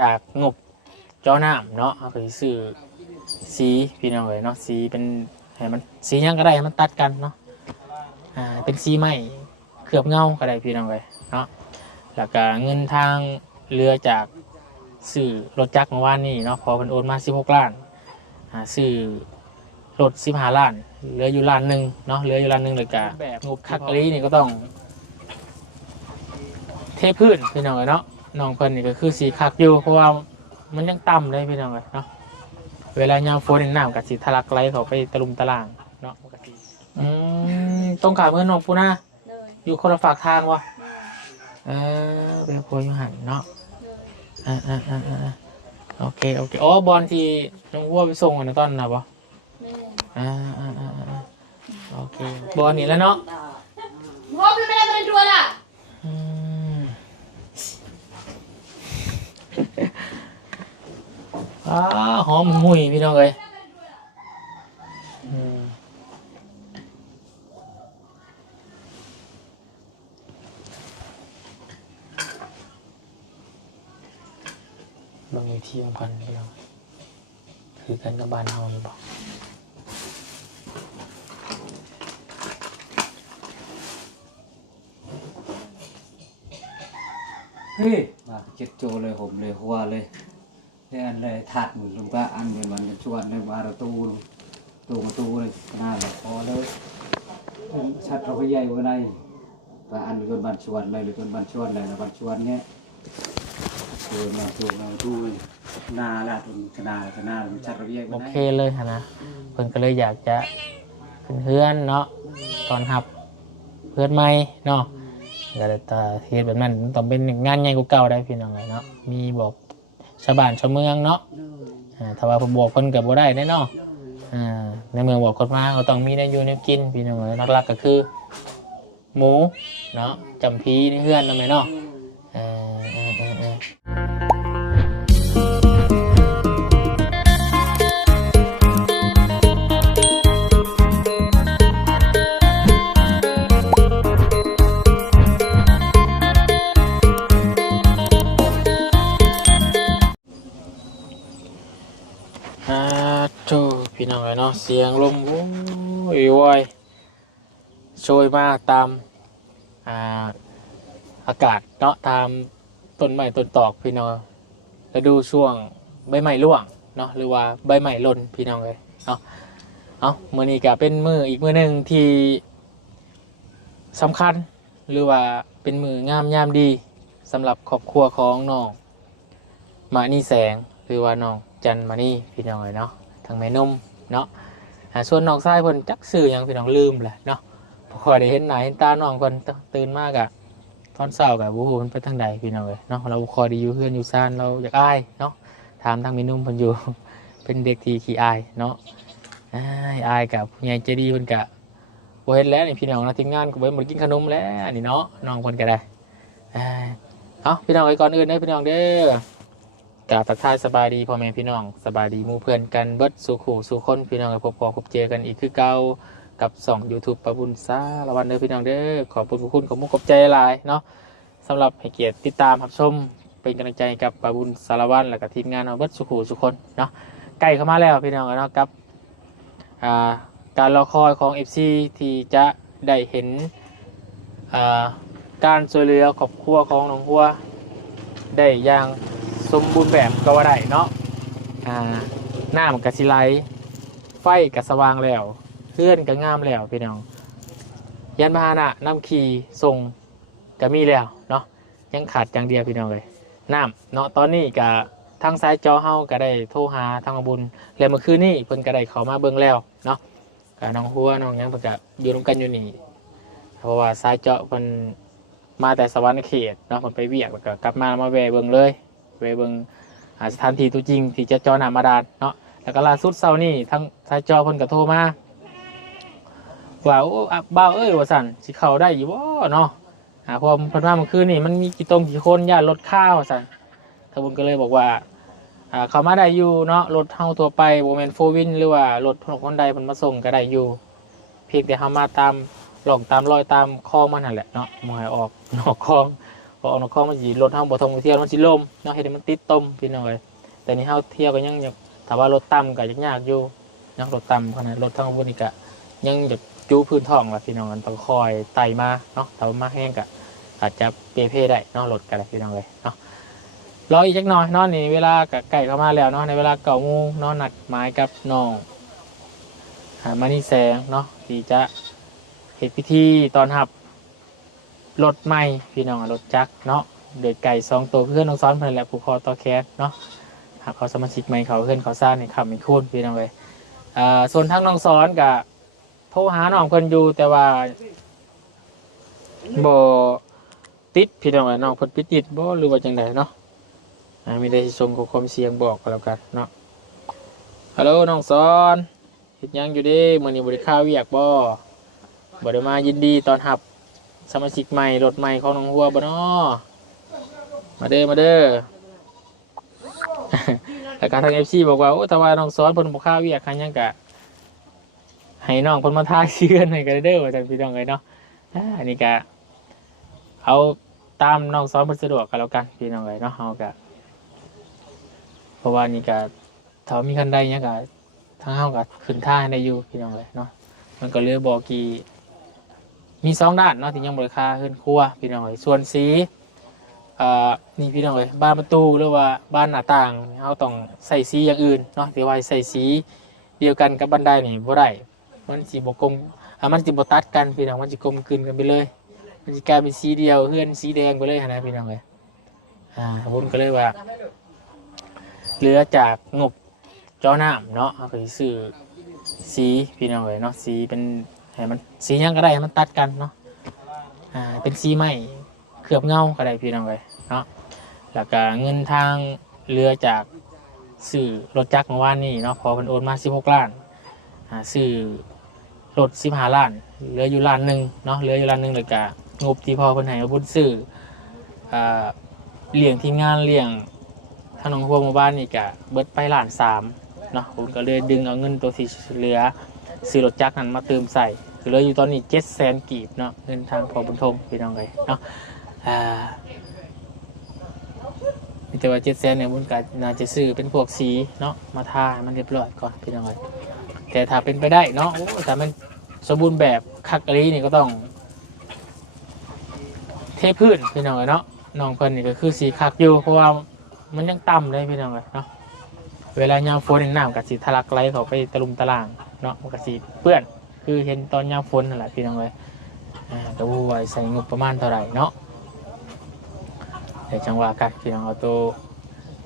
จากงบเจ้าน้ำเนาะเอาไปซื้อสีพี่น้องเลยเนาะสีเป็นให้มันสียังก็ได้ให้มันตัดกันเนาะเป็นสีไม้เคลือบเงาก็ได้พี่น้องเลยเนาะแล้วก็เงินทางเรือจากซื้อรถจักรเมื่อวานนี้เนาะพอมันโอนมา16 ล้านซื้อรถ15 ล้านเหลืออยู่ล้านหนึ่งเนาะเหลืออยู่ล้านหนึ่งเลยกะแบบงบคักกะลีนี่ก็ต้องเทพื้นพี่น้องเลยเนาะน้องเพิ่นนี่ก็คือสีคักอยู่เพราะว่ามันยังต่ำเลยพี่น้องเลยเนาะเวลายามฝนน้ำกับสีทะลักไหลเขาไปตะลุมตะลางเนาะปกติต้องขาเพื่อนน้องปูนะอยู่คนละฝากทางวะเป็นพวยหันเนาะโอเคอ๋อบอลที่น้องวัวไปส่งกันตอนน่ะปะโอเคบอลนี่แล้วเนาะวัวไปไม่ได้เป็นตัวล่ะหอมหุ่ยพี่น้องเลยบางทีบางพันพี่น้องคือกันกับบ้านเฮาอยู่บอกเฮ้ยมาเจ็ดโจเลยผมเลยหัวเลยเนี่ยอันเลยถัดหมุนลงก็อันเป็นวันชวนเลยมาเราตู้มาตู้เลยน่าเลยพอเลยชัดเราไปใหญ่กว่าในว่าอันเป็นบันชวนเลยหรือเป็นบันชวนเลยนะบันชวนเนี้ยมาตู้นาละถึงขนาดชัดเราใหญ่กว่า โอ ใน เคเลยนะเพิ่นก็เลยอยากจะขึ้นเพื่อนเนาะตอนหับเพื่อนใหม่เนาะก็เลยตาเฮ็ดแบบนั้นต้องเป็นงานใหญ่กว่าเก่าได้พี่น้องเลยเนาะมีบอกชาวบ้านชาวเมืองเนาะถ้าว่าผมบอกคนกับบ่ได้แน่เนาะในเมืองบอกคนมาเขาต้องมีได้อยู่ในกินพี่น้องเลยหลักๆก็คือหมูเนาะจำพีในเพื่อนนั่นไหมเนาะโจ้พี่น้องเลยเนาะเสียงลมโอ้ยวายโชยมาตามอากาศเนาะตามต้นไม้ต้นตอกพี่น้องแล้วดูช่วงใบไม้ร่วงเนาะหรือว่าใบไม้หล่นพี่น้องเลยเนาะมื้อนี้ก็เป็นมื้ออีกมื้อหนึ่งที่สำคัญหรือว่าเป็นมื้องามยามดีสำหรับครอบครัวของน้องมานี่แสงหรือว่าน้องจันมานี่พี่น้องเลยเนาะทางแม่นุ่มเนาะส่วนน้องชายเพิ่นจักซื้อหยังพี่น้องลืมแหละเนาะพอได้เห็นหน้าเห็นตาน้องเพิ่นตื่นมากอะตอนเช้าก็บ่ฮู้มันไปทางใดพี่น้องเอ้ยเนาะเราคอยได้อยู่เฮือนอยู่ซ่านเราอยากอายเนาะถามทางแม่นุ่มเพิ่นอยู่ เป็นเด็กที่ขี้อายเนาะอายกับผู้ใหญ่ใจดีเพิ่นก็บ่เฮ็ดแล้วนี่พี่น้องนะทีมงานก็บ่ได้กินขนมแล้วนี่เนาะน้องเพิ่นก็ได้พี่น้องเอ้ยก่อนอื่นเด้อพี่น้องเด้อกราบทักทายสบายดีพ่อแม่พี่น้องสบายดีหมู่เพื่อนกันเบิดสู่ขู่สู่คนพี่น้องพบพบเจอกันอีกคือเก่ากับ2 YouTube ประบุญสารวันเด้อพี่น้องเด้อขอบคุณขอบมุกขอบใจหลายเนาะสำหรับให้เกียรติติดตามรับชมเป็นกำลังใจกับประบุญสารวันและกับทีมงานเบิดสู่ขู่สู่คนเนาะใกล้เข้ามาแล้วพี่น้องเนาะกับการรอคอยของ FC ที่จะได้เห็นการช่วยเหลือครอบครัวของน้องหัวได้อย่างสมบูรณ์แบบก็ว่าได้เนาะหน้ามันกระสิไลไฟกระสว่างแล้วเพื่อนก็งามแล้วพี่น้องยันพาหนะน้ำขี่ส่งก็มีแล้วเนาะยังขาดอย่างเดียวพี่น้องเลยน้ำเนาะตอนนี้ก็ทางซ้ายจอเฮาก็ได้โทรหาทางบุญแล้วเมื่อคืนนี้เพิ่นก็ได้เข้ามาเบิ่งแล้วเนาะกับน้องหัวน้องยังเพิ่นก็อยู่ร่วมกันอยู่นี่เพราะว่าซ้ายเจาะเพิ่นมาแต่สวรรค์เขตเนาะเพิ่นไปเวียกแล้วก็กลับมาแวะเบิ่งเลยไปเบิ่งสถานที่ตัวจริงที่จะจอหน้ามาดานเนาะแล้วก็ล่าสุดเช้านี้ทั้งสายจอเพิ่นก็โทรมาว่าโอ้บ่าวเอ้ยว่าสั่นสิเข้าได้อยู่บ่เนาะพอเพิ่นมาเมื่อคืนนี่มันมีกี่คนญาติรถข้าวสั่นทางบุญก็เลยบอกว่าเข้ามาได้อยู่เนาะรถเฮาทั่วไปบ่แม่น4 วินหรือว่ารถคนใดเพิ่นมาส่งก็ได้อยู่เพียงแต่เฮามาตามหลงตามรอยตามคลองมันนั่นแหละเนาะบ่ให้ออกนอกคลอง พอออกนอกคลองมันสิรถเฮาบ่ท่องเที่ยวมันสิล่มเนาะเฮ็ดให้มันติดตมพี่น้องเอ้ยแต่นี่เฮาเที่ยวก็ยังอยากถ้าว่ารถต่ำก็ยากอยู่ยังรถต่ำขนาดรถทางบนนี่ก็ยังอยากจูพื้นท้องล่ะพี่น้องต้องคอยไต่มาเนาะถ้ามาแห้งก็อาจจะเปเพได้เนาะรถก็ได้พี่น้องเอ้ยเนาะรออีกจักหน่อยเนาะนี่เวลาก็ใกล้เข้ามาแล้วเนาะในเวลา9:00 นเนาะนัดหมายกับน้องมานี่แสงเนาะที่จะเฮ็ดพิธีตอนรับรถใหม่พี่น้องรถจักรเนาะเด็กไก่2 ตัวเพื่อนน้องซ้อนเพิ่นแหละผูกคอต่อแคสเนาะหากเขาสมาชิกใหม่เขาเพื่อนเขาสร้างนี่ขับมีคูณพี่น้องเลยส่วนทางน้องซ้อนกับโทรหาน้องเพิ่นอยู่แต่ว่าบ่ติดพี่น้องน้องเพิ่นปิดติดบ่หรือว่าจังไดเนาะมีได้ส่งข้อความเสียงบอกก็แล้วกันเนาะฮัลโหลน้องซ้อนเฮ็ดหยังอยู่เด้มื้อนี้บ่ได้ข้าวเวียกบ่ได้มายินดีต้อนรับสมาชิกใหม่รถใหม่ของน้องหัวบ่เนาะมาเด้อมาเด้อ แต่การทาง FC บอกว่าโอ้ถ้าว่าน้องซ้อนเพิ่นบ่ข้าวเวียกคันหยังกะให้น้องเพิ่นมาทาเชื้อให้กันเด้อว่าจังพี่น้องเอ้ยเนาะอันนี้ก็เอาตามน้องซ้อนเพิ่นสะดวกกันแล้วกันพี่น้องเอ้ยเนาะเฮาก็เพราะว่านี่ก็ถ้ามีคันใดหยังก็ทางเฮาก็ขึ้นท่าได้อยู่พี่น้องเอ้ยเนาะมันก็เลยบอกกี่มี2 ด้านเนาะที่ยังบ่ได้ค่าเฮือนครัวพี่น้องเอ้ยส่วนสีนี่พี่น้องเอ้ยบ้านประตูหรือว่าบ้านหน้าต่างเราต้องใส่สีอย่างอื่นเนาะที่ว่าใส่สีเดียวกันกับบันไดนี่บ่ได้มันสิบ่กลมมันสิบ่ตัดกันพี่น้องมันสิกลมกลืนกันไปเลยมันสิกลายเป็นสีเดียวเฮือนสีแดงไปเลยนะพี่น้องเอ้ยบุญก็เลยว่าเหลือจากงบเจ้าน้ำเนาะเอาไปซื้อสีพี่น้องเอ้ยเนาะสีเป็นให้มันสีหยังก็ได้ให้มันตัดกันเนาะเป็นสีไม้เคลือบเงาก็ได้พี่น้องเลยเนาะแล้วก็เงินทางเรือจากสื่อรถจักรเมื่อวานนี้เนาะพอเพิ่นโอนมา16 ล้านสื่อรถ15 ล้านเหลืออยู่1 ล้านเนาะเหลืออยู่1 ล้านเลยก็งบที่พอเพิ่นให้มาบุญซื้อเลี้ยงทีมงานเลี้ยงทางน้องหัวหมู่บ้านนี่ก็เบิดไป1.3 ล้านเนาะผมก็เลยดึงเอาเงินตัวที่เหลือซื้อรถจักรนั้นมาเติมใส่เหลืออยู่ตอนนี้700,000 กีบเนาะเงินทางพอบุญทงพี่น้องเลยเนาะแต่ว่า700,000เนี่ยบุญก็น่าจะซื้อเป็นพวกสีเนาะมาทามันเรียบร้อยก่อนพี่น้องเลยแต่ถ้าเป็นไปได้เนาะถ้ามันสมบูรณ์แบบคักกะลีนี่ก็ต้องเทพื้นพี่น้องเลยเนาะน้องเพิ่นนี่ก็คือสีคักอยู่เพราะว่ามันยังต่ำเลยพี่น้องเลยเนาะเวลายามฝนน้ำกับสีทะลักไหลเขาไปตะลุมตะลางเนาะมันก็สีเปื้อนคือเห็นตอนยามฝนนั่นแหละพี่น้องเลยก็วูไว้ใส่งบประมาณเท่าไหร่เนาะเดี๋ยวจังหวะกันพี่น้องเอาตัว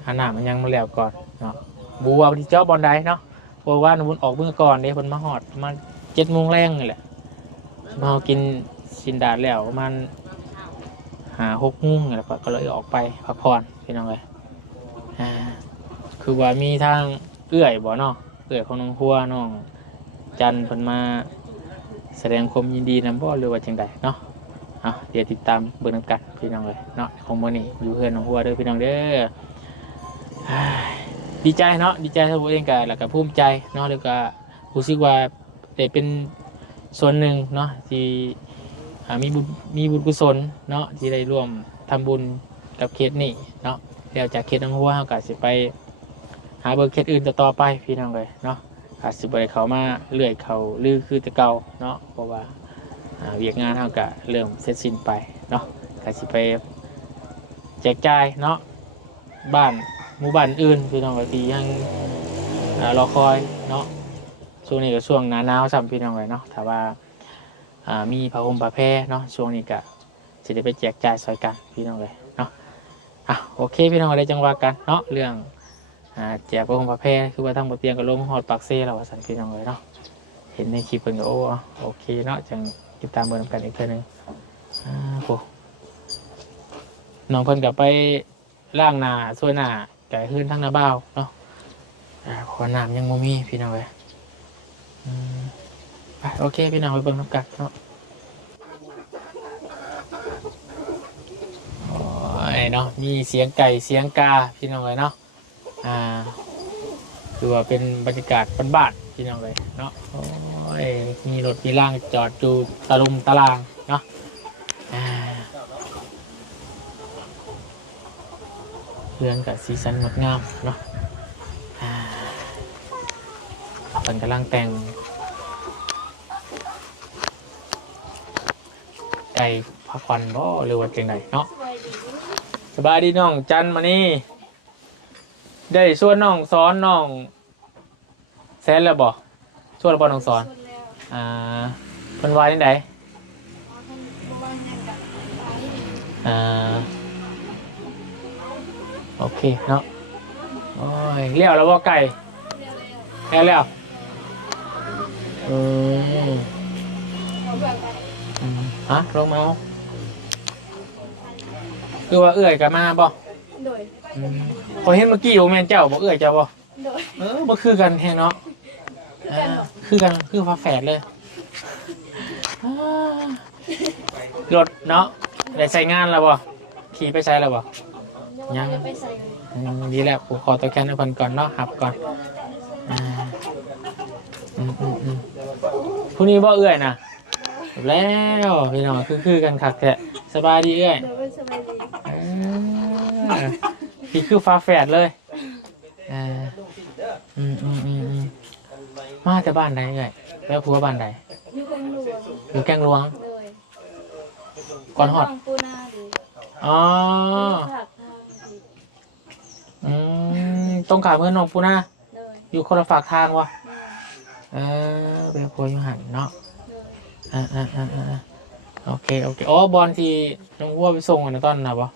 หาหน้ามันยังมาแล้วก่อนเนาะบูว่าที่เจ้าบอลใดเนาะเพราะว่าหนูออกเมื่อก่อนเดี๋ยวมันมาหอดมา7 โมงแรงนี่แหละมากินชินดาดแล้วมัน6 โมงนี่แหละก็เลยออกไปพักผ่อนพี่น้องเลยคือว่ามีทางเอื้อยบ่เนาะเอื้อยของน้องหัวน้องจันเพิ่นมาแสดงความยินดีนำบ่หรือว่าจังใดเนาะเดี๋ยวติดตามเบิ่งนำกันพี่น้องเลยเนาะของมื้อนี้อยู่เพื่อนน้องหัวเด้อพี่น้องเด้อดีใจเนาะดีใจทั้งตัวเองกับแล้วก็ภูมิใจเนาะแล้วก็รู้สึกว่าได้เป็นส่วนหนึ่งเนาะที่มีบุญกุศลเนาะที่ได้ร่วมทำบุญกับเคสนี้เนาะแล้วจากเคสน้องหัวเฮาก็สิไปหาเบิ่งเคสอื่นต่อไปพี่น้องเลยเนาะอาจสิบ่ได้เข้ามาเลื่อยเขาลือคือแต่เก่าเนาะเพราะว่าเวียกงานเฮาก็เริ่มเสร็จสิ้นไปเนาะก็สิไปแจกจ่ายเนาะบ้านหมู่บ้านอื่นพี่น้องก็ที่ยังรอคอยเนาะช่วงนี้ก็ช่วงหน้าหนาวซ้ำพี่น้องเลยเนาะถ้าว่ามีผ้าห่มผ้าแพรเนาะช่วงนี้ก็สิได้ไปแจกจ่ายซอยกันพี่น้องเลยเนาะโอเคพี่น้องได้จังหวะกันเนาะเรื่องแจกผ้าห่มผ้าแพรคือว่าทั้งหมดเตียงก็ลงฮอดปากเซ่แล้วว่าสันพี่น้องเลยเนาะเห็นในคลิปเพิ่นก็โอเคเนาะจังติดตามเบิ่งกันอีกเทื่อนึงน้องเพิ่นก็ไปล่างหน้าช่วยหน้าไก่ขึ้นทั้งหน้าบ้าวเนาะเพราะน้ำยังบ่มีพี่น้องเลยไปโอเคพี่น้องไปเบิ่งน้ำกันเนาะเนาะมีเสียงไก่เสียงกาพี่น้องเลยเนาะคือว่าเป็นบรรยากาศบ้านๆพี่น้องเลยเนาะมีรถมีล่างจอดอยู่ตะลุมตะลางเนาะ พื่อนกับสีสันงดงามเนาะเป็นกำลังแต่งไก่พักผ่อนบ่หรือว่าจังไดเนาะสบายดีน้องจันมานี่ได้ส่วนน้องสอนน้องแซนแล้วบ่ส่วนแล้วบ่น้องสอนเพิ่นว่าจังไดโอเคเนาะโอ้ยเลี้ยวแล้วบ่ไก่แล้วฮะลงมาคือว่าเอื้อยกับมาบ่โดยพอเห็นเมื่อกี้โอแมนเจ้าบ่เอื้อยเจ้าบ่โดยบ่คือกันแท้เนาะคือกันคือฝาแฝดเลยรถเนาะได้ใช้งานแล้วบ่ขี่ไปใช้แล้วบ่ยังดีแล้วผมขอตัวแทนให้คนก่อนเนาะหับก่อนพรุ่งนี้บ่เอื้อยนะแล้วพี่น้องคือกันคักแท้สบายดีเอื้อยพี่คือฟ้าแฝดเลยมาจากบ้านไหนเอื้อยแล้วผัวบ้านไหนอยู่แกงหลวงก่อนฮอดอ๋อตรงขามเมืองหนองปูนาอยู่คนละฝากทางวะเป็นผัวอยู่หันเนาะโอเคอ๋อบอลที่น้องวัวไปส่งกันตอนน่ะปะ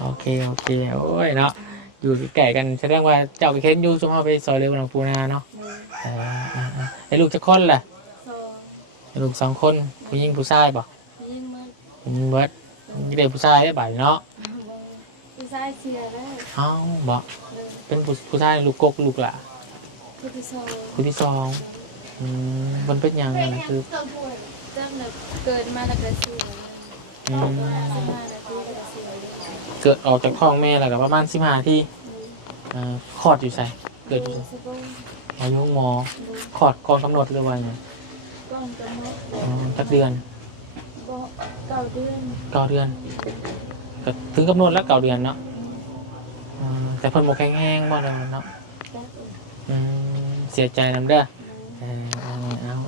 โอเคโอ้ยเนาะอยู่แก่กันแสดงว่าเจ้าไปเค้นอยู่ช่วงเอาไปซอยเร็วหนองปูนาเนาะไอ้ลูกจะค้นแหละลูก2 คนผู้หญิงผู้ชายปะผู้หญิงเบิดยี่เด็กผู้ชายได้บ่ายเนาะผู้ชายเสียได้บ่เป็นผู้ชายลูกกกลูกหล่ะผู้ที่สองมันเป็นยังไงนะคือเกิดมาแล้วก็เสียเกิดออกจากท้องแม่แล้วก็ประมาณ15 ทีคลอดอยู่ใส่เกิดอยู่อายุหมอคลอดก่อนกำหนดหรือว่าไงจักเดือน9 เดือนก็ถึงกำหนดแล้ว9 เดือนเนาะแต่เพิ่นบ่แข็งแรงบ่เนาะเสียใจนำเด้อเอ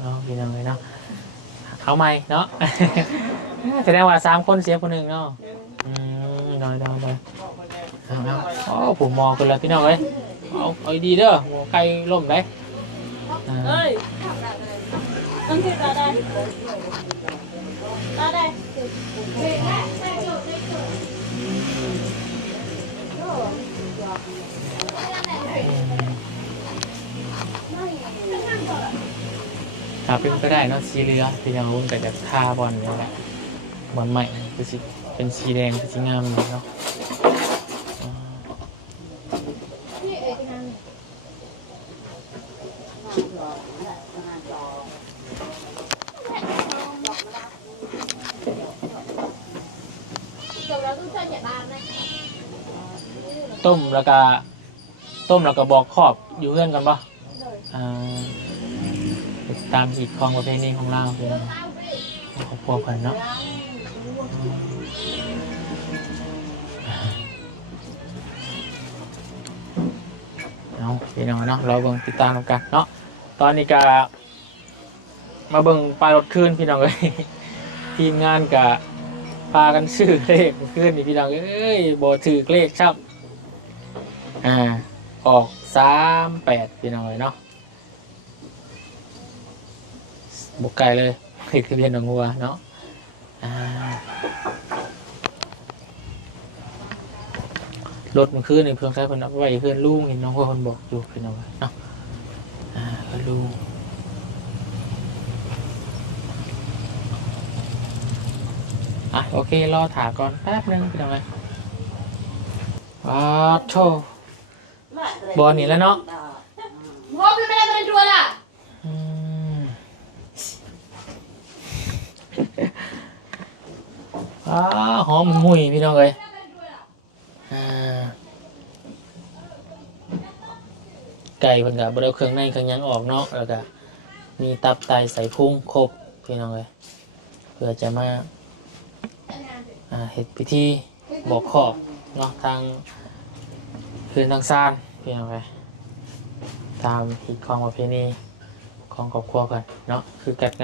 าพี่น้องเลยเนาะเขาใหม่เนาะแสดงว่า3 คนเสียคนหนึ่งเนาะน้อยเอาผมมองกันแล้วพี่น้องเลยเอาดีเด้อหัวไก่ล่มได้ต้องคิดได้เป็นก็ได้เนาะสีเหลืองพี่น้องแต่จะทาบอลนี่แหละบอลใหม่คือสีเป็นสีแดงคือสีงามเลยเนาะต้มแล้วก็บอกขอบอยู่เพื่อนกันปะตามอีกของประเพณีของเราคือครอบครัวเพื่อนเนาะเอาพี่น้องเนาะเราเบิ่งติดตามกันเนาะตอนนี้ก็มาเบิ่งปลายรถคืนพี่น้องเลยทีมงานก็พากันซื้อเลขคืนนี่พี่น้องเอ้ยบ่ถือเลขครับออก38พี่น้องเลยเนาะบุกไกลเลยคือทะเบียนของวัวเนาะรถมันขึ้นในเพื่อนใช้คนเอาไว้เพื่อนลุงเห็นน้องคนบอกอยู่พี่น้องเนาะเพื่อนลุงโอเครอถาก่อนแป๊บนึงพี่น้องเลยโชว์บอลนี่แล้วเนาะหอมมุ้ยพี่น้องเลยไก่มันกับบริเวณเครื่องในเครื่องยังออกเนาะแล้วก็มีตับไตใส่พุงครบพี่น้องเลยเพื่อจะมาเห็ดพิธี บอกขอบเนาะทางคืนทางซานเพียงไปตามอีกของประเพณีของครอบครัวกันเนาะคือการน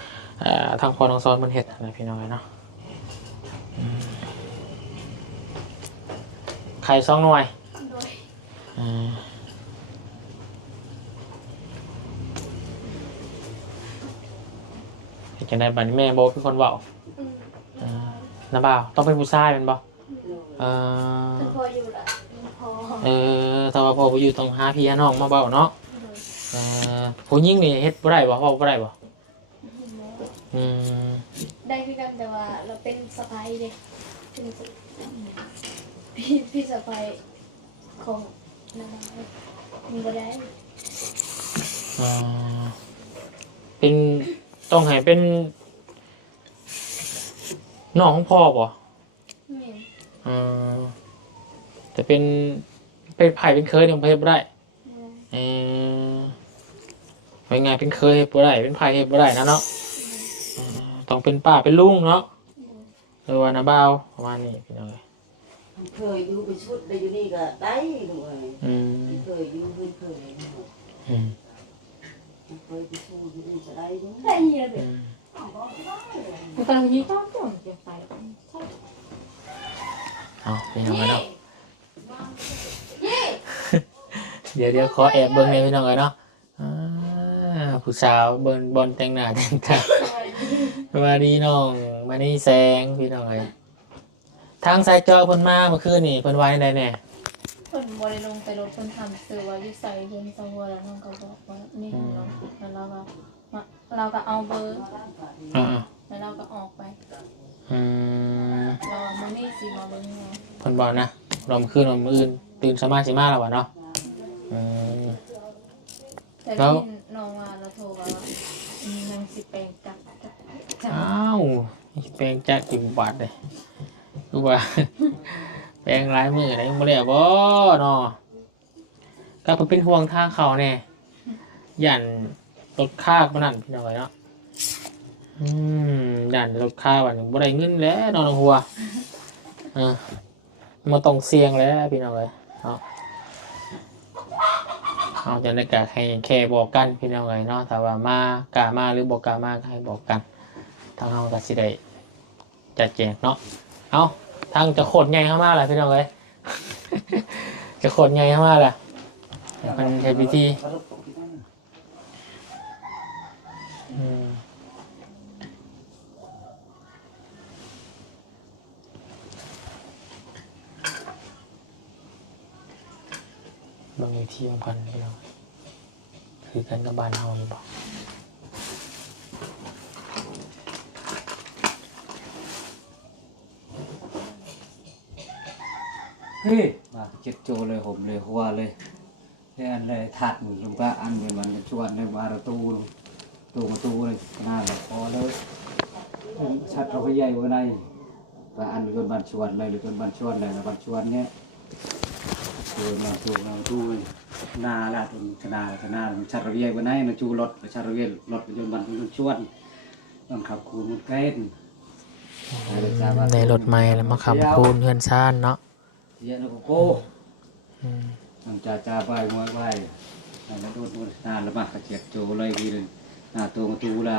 ำทางพอน้องซ้อนมันเห็ดอะไรพี่น้องเนาะไข่2 หน่วยจะได้บัตรแม่โบเป็นคนเบาน้าบ่าวต้องเป็นผู้ชายเป็นบ่พออยู่ละพอถ้าว่าพอไปอยู่ต้องหาพี่น้องมาเบาเนาะผู้หญิงนี่เฮ็ดบ่ได้บ่เว้าบ่ได้บ่ได้คือกันแต่ว่าเราเป็นสะพ้ายเด็กเป็นพี่สะพ้ายของน้ามันบ่ได้เป็นต้องให้เป็นน้องของพ่อบ่แต่เป็นไผ่เป็นเคยเนี่ยเฮ็ดบ่ได้เป็นไงเป็นเคยเฮ็ดบ่ได้เป็นไผ่เฮ็ดบ่ได้นะเนาะต้องเป็นป้าเป็นลุงเนาะหรือว่าน้าบ่าวประมาณนี้พี่น้องเคยอยู่ไปชุดได้อยู่นี่ก็ได้ด้วยเคยอยู่เคยเคยไปสู้อยู่นี่จะได้ด้วยได้เยอะเลยตอนนี้ก็ต้องเก็บไปพี่น้องเนาะเดี๋ยวขอแอบเบิ่งในพี่น้องเลยเนาะผู้สาวเบิ่งบอลแต่งหน้าแต่งตามาดีน้องมานี่แสงพี่น้องเลยทางสายจอเพิ่นมาเมื่อคืนนี่เพิ่นไว้ได้แน่เพิ่นบ่ได้ลงไปรถเพิ่นทำซื้อว่าอยู่ใส่เพิ่นสหัวแล้วน้องก็บอกว่านี่น้องแล้วเราก็เอาเบอร์แล้วเราก็ออกไปเรามื้อนี้สิมาเบิ่งเนาะเพิ่นบอกนะรอมคืนรอมมื้ออื่นตื่นสมาสิมาแล้วบ่เนาะแต่ที่น้องว่าเราโทรว่ายังสิแปลงจักแปลงจักกี่บาทเลยคือว่าแปลงหลายมื้อได้บ่แล้วบ่เนาะก็เป็นห่วงทางเขาแน่ย่านรถค่าบ่นั่นพี่น้องเนาะย่านรถค่าว่าบ่ได้เงินแล้วเนาะน้องหัวมาต้องเสี่ยงแล้วพี่น้องเอ้ยเอาจะได้กะให้แค่บอกกันพี่น้องเอ้ยเนาะถ้าว่ามากะมาหรือบ่กะมาก็ให้บอกกันทางเฮาก็สิได้จัดแจงเนาะเอาทางจะโคตรใหญ่เข้ามาแหละพี่น้องเอ้ยจะโคตรใหญ่เข้ามาแหละมันเฮ็ดพิธีบางทีสำคัญพี่น้องคือกันกับบ้านเฮานี่บ่เฮ้ยมาเจ็ดโจเลยผมเลยหัวเลยอันเลยถาดหนึ่งลงก็อันเป็นวันชวนในบาร์ตู้มาตู้เลยหน้าเราพอเลยชัดเราไปใหญ่กว่าในว่าอันเป็นบันชวนเลยหรือเป็นบันชวนเลยนะบันชวนเนี้ยตู้มาตู้หน้าละตรงขนาดชัดเราใหญ่กว่าในมาจูรถชัดเราใหญ่รถจนบันชวนต้องขับคูนเก้นในรถใหม่แล้วมาขับคูนเพื่อนซ่านเนาะเยอะนะโก้มันจ่าใบมวยใบแล้วโดนนานแล้วมากระเจียดโจเลยทีนึงตัวมาตูละ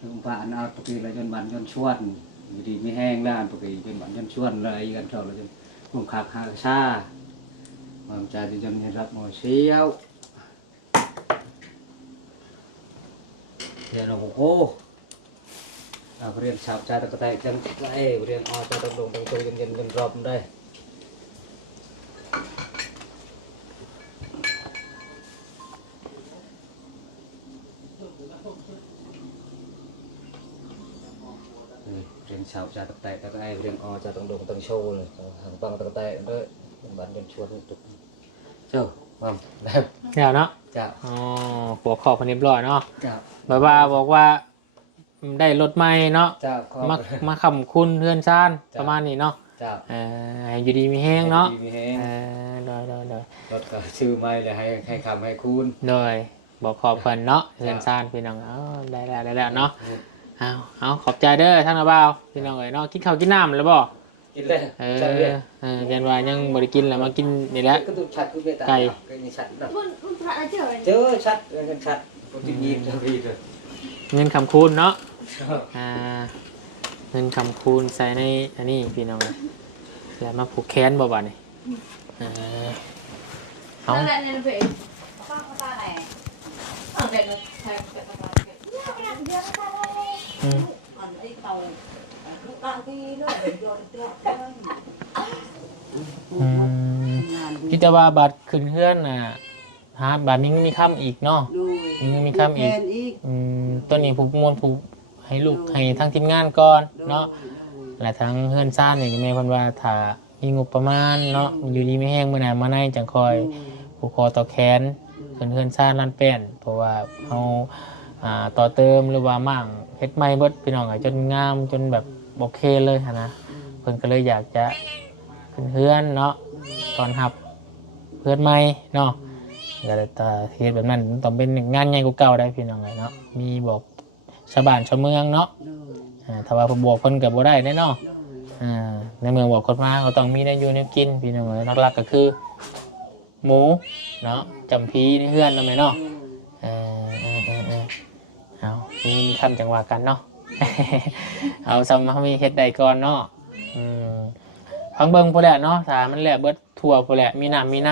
ลุงป้าเอาปกติเลยจนบันจนชวนอยู่ดีไม่แห้งแล้วปกติจนบันจนชวนเลยกันเท่าเลยจนลุงขาขาชามันจ่าจนรับมวยเชี่ยวเดี๋ยวเราโก้เรียนชาวจ่าตะกะแตกจังไรเรียนอจ่าตะลงตะโตเย็นรอบได้เรียนชาวจ่าตะแตะตะไอเรียนอจ่าต้องดงต้องโชว์เลยหางปังตะแตะด้วยบันจนชวนตุกเจ้าแล้วเนาะจ้าหัวขอบพันเรียบร้อยเนาะจ้าบอกว่าได้รถใหม่เนาะจ้ามาขำคุณเพื่อนซ่านประมาณนี้เนาะจ้าอยู่ดีมีแห้งเนาะโดยรถก็ชื่อไม่เลยให้คำให้คุณโดยบอกขอบเพิ่นเนาะเพื่อนซ่านพี่น้องได้แล้วเนาะเอาขอบใจเด้อท่านอาบ่าวพี่น้องเอ๋ยเนาะกินข้าวกินน้ำแล้วบ่ กินเลย เอ ชัดเลย ยันว่ายังบ่ได้กินแล้วมากินนี่แหละ ก็ดูชัดก็ได้ ไก่ ก็นี่ชัดเนาะ มันพระเจ้า เจอชัดกันชัดปกติยิงจะรีดเลย เงินคำคูณเนาะเงินคำคูณใส่ในอันนี้พี่น้องแล้วมาผูกแขนบ่บ่นี่เอา นั่นแหละเนี่ยเว้ยป้าเขาตาไหนเด็กใช่เด็กประมาณ อืม อันที่เตาลูกกลางที่เนาะโยนเจ้า งาน คิดแต่ว่าบัตรขึ้นเฮือนน่ะฮะบัตรนี้มีค่ำอีกเนาะ ดู ยังมีคำอีก แทนอีก ตัวนี้ผูกมวลผูกให้ลูกให้ทั้งทีมงานก่อนเนาะ และทั้งเฮือนซ่านนี่ก็แม่เพิ่นว่าถ้ามีงบประมาณเนาะอยู่ดีไม่แห้งมื้อหน้ามาในจังคอยผูกคอต่อแขนขึ้นเฮือนซ่านลั่นแป้นเพราะว่าเฮาต่อเติมหรือว่ามั่งเฮ็ดใหม่เบิดพี่น้องจนงามจนแบบโอเคเลยหั่นนะเพิ่นก็เลยอยากจะขึ้นเฮือนเนาะตอนรับเฮือนใหม่เนาะก็เลยตาเฮ็ดแบบนั้นต้องเป็นงานใหญ่กว่าเก่าได้พี่น้องเนาะมีบอกชาวบ้านชาวเมืองเนาะถ้าว่าผมบอกเพิ่นก็บ่ได้แน่เนาะในเมืองบอกคนมาเขาต้องมีได้อยู่ในกินพี่น้องหลักๆก็คือหมูเนาะจำพีในเฮือนนั่นแหละเนาะเอามีคำจังหวะกันเนาะ เอาซ้ำเขามีเฮ็ดใดก่อนเนาะพังเบิ่งพอแหละเนาะถ้ามันแหละเบิดทั่วพอแหละมีน้ำมีใน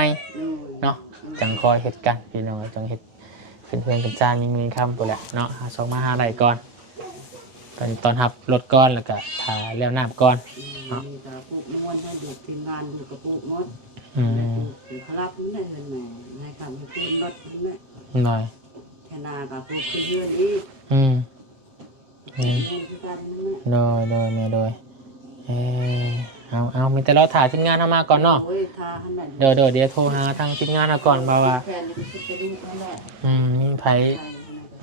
เนาะจังคอยเฮ็ดกันพี่น้องจังเฮ็ดเป็นเพื่อนกันจานมีคำพอแหละเนาะส่งมาหาใดก่อนตอนหับรถก่อนแล้วก็ถ่าเลี้ยวน้ำก่อน มีแต่พวกม้วนให้ดูทีมงานดูกระปุกมด ถือครับนั่นนั่นแหละในคำพูดรถนั่น หน่อย ชนะกับพูดคือเรื่องนี้ อืม คือกันนั่นแหละ โดยแม่โดยเอามีแต่เราถ่ายทีมงานเอามาก่อนเนาะ โอ้ยทาหันนั่น เดี๋ยวโทรหาทางทีมงานเอาก่อนเพราะว่า แฟนยังคิดจะดูนั่นแหละ มีไผ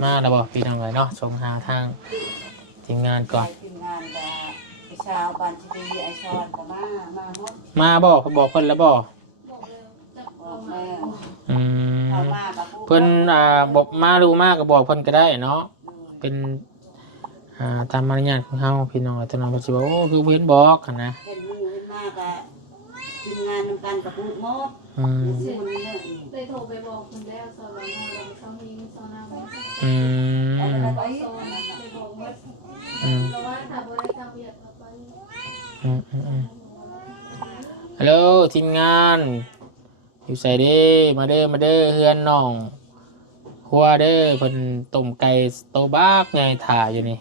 มาแล้วบอกพี่น้องเลยเนาะส่งหาทางทีมงานก่อน ทีมงานกับไอ้ชาวบ้านที่ดีไอ้ชอนกับมาหมด มาบอกเพิ่นแล้วบอก บอกเลยจะ อ เอา อก มา มาเข้ามากับ เพิ่นบอกมารู้มากก็บอกเพิ่นก็ได้เนาะเป็นตามมารยาทของเฮาพี่น้องแต่น้องก็สิว่าโอ้คือเพิ่นบอกกันนะ เห็นมือเห็นมากับทีมงานนำกันกับพูดมด อืม พูดนี่ เลยโทรไปบอกคุณแล้วสอนเราเราสอนมีสอนหน้าไป อื เอา ม ไป สอนไปบอกว่า อืม เราว่าถ้าบริการเบียดเราไป ฮัลโหลทีมงานอยู่ใส่เด้มาเด้อเฮือนน้องครัวเด้อเพิ่นต้มไก่โตบักไงถ่าอยู่นี่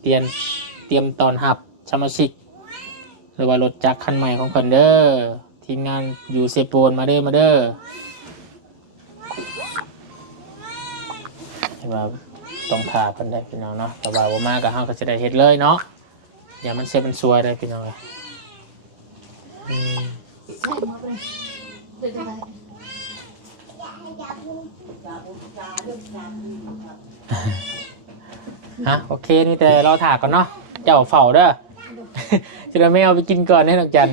เตรียมตอนหับสมาชิกหรือว่ารถจักรคันใหม่ของเพิ่นเด้อทีมงานอยู่เซโปนมาเด้อแต่ว่าต้องถ่าเพิ่นได้พี่น้องเนาะแต่ว่าบ่มาก็เฮาก็สิได้เฮ็ดเลยเนาะอย่ามันเสียมันซวยได้พี่น้อง ใช่มาเลยเดี๋ยวจะไป โอเคนี่แต่เราถ่าก่อนเนาะเจ้าเฝ้าเด้อ จะได้ไม่เอาไปกินก่อนให้น้องจัน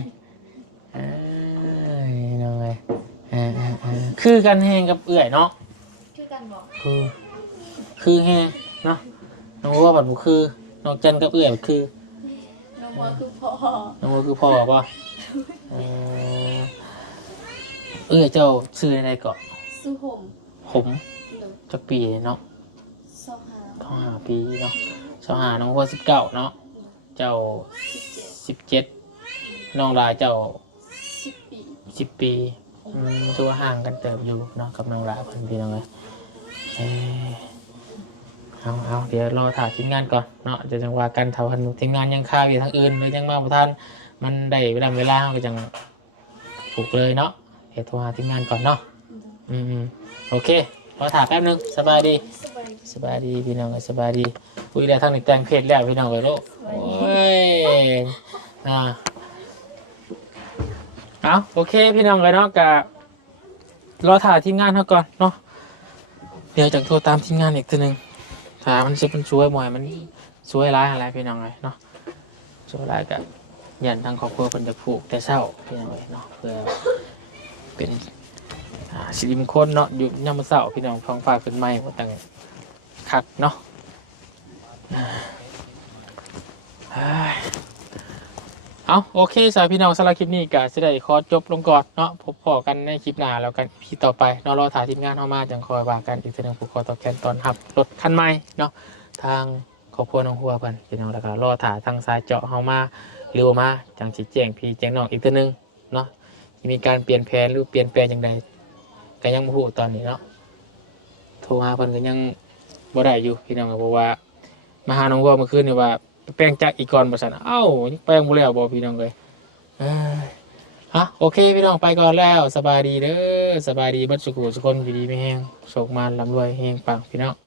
น้องเลยคือกันแห้งกับเอื่อยเนาะ ช่วยกันบอก คือแห้งเนาะน้องว่าบัดบุคือน้องจันกับเอื่อยคือ น้องมัวคือพ่อ น้องว่าคือพ่อป่ะเอื่อยเจ้าซื้ออะไรก่อน สู้ผม ผมจักปีเนาะ สองหา ท้องหาปีเนาะสองหาน้องว่า19เนาะเจ้า17น้องลายเจ้า 10 ปี 10 ปีตัวห่างกันเติบอยู่เนาะกับน้องลายพันปีน้องเลยเอาเดี๋ยวรอถ่ายทีมงานก่อนเนาะจะจังว่ากันถ้าพันทีมงานยังค้าอยู่ทางอื่นหรือยังมาประทานมันได้เวลาเราก็จังผูกเลยเนาะเดี๋ยวโทรหาทีมงานก่อนเนาะโอเครอถ่ายแป๊บนึงสบายดี สบายดี พี่น้องสบายดีอุ้ยแล้วทางนี้แต่งเพจแล้วพี่น้องเลยลูกโอ้ยเอาโอเคพี่น้องเลยเนาะกะรอถ่ายทีมงานเขาก่อนเนาะเดี๋ยวจะโทรตามทีมงานอีกทีนึงถ้ามันจะเป็นช่วยบ่อยมันช่วยร้ายอะไรพี่น้องเลยเนาะช่วยร้ายกับยันทางครอบครัวเป็นจะผูกแต่เศร้าพี่น้องเลยเนาะเพื่อเป็นสิริมงคลเนาะอยู่ยามมื้อเช้าพี่น้องฟังฟ้าขึ้นใหม่ว่าตั้งคักเนาะ เอาโอเคสาวพี่น้องสำหรับคลิปนี้ก็จะได้ขอจบลงก่อนเนาะพบพอกันในคลิปหน้าแล้วกันพี่ต่อไปเนาะรอถ่ายทีมงานเข้ามาจังคอยว่ากันอีกทีหนึงผมขอตอบแทนตอนหับรถคันใหม่เนาะทางครอบครัวน้องหัวเพิ่นพี่น้องแล้วก็รอถ่ายทางสายเจาะเข้ามาหรือว่ามาจังสิแจ้งพี่แจ้งน้องอีกทีหนึงเนาะสิมีการเปลี่ยนแผนหรือเปลี่ยนแปลงจังใดก็ยังบ่ฮู้ตอนนี้เนาะโทรหาเพิ่นก็ยังบ่ได้อยู่พี่น้องก็บอกว่ามาหาน้องหัวเมื่อคืนนี่ว่าแปลงจักรอีกก่อนบ่ซั่นเอ้ายังแปลงบ่แล้วบ่พี่น้องเอ้ย ฮะโอเคพี่น้องไปก่อนแล้วสบายดีเด้อสบายดีเบัดสุขุสุคนอยู่ดีไม่แห้งโศกมานลำรวยแห้งปังพี่น้อง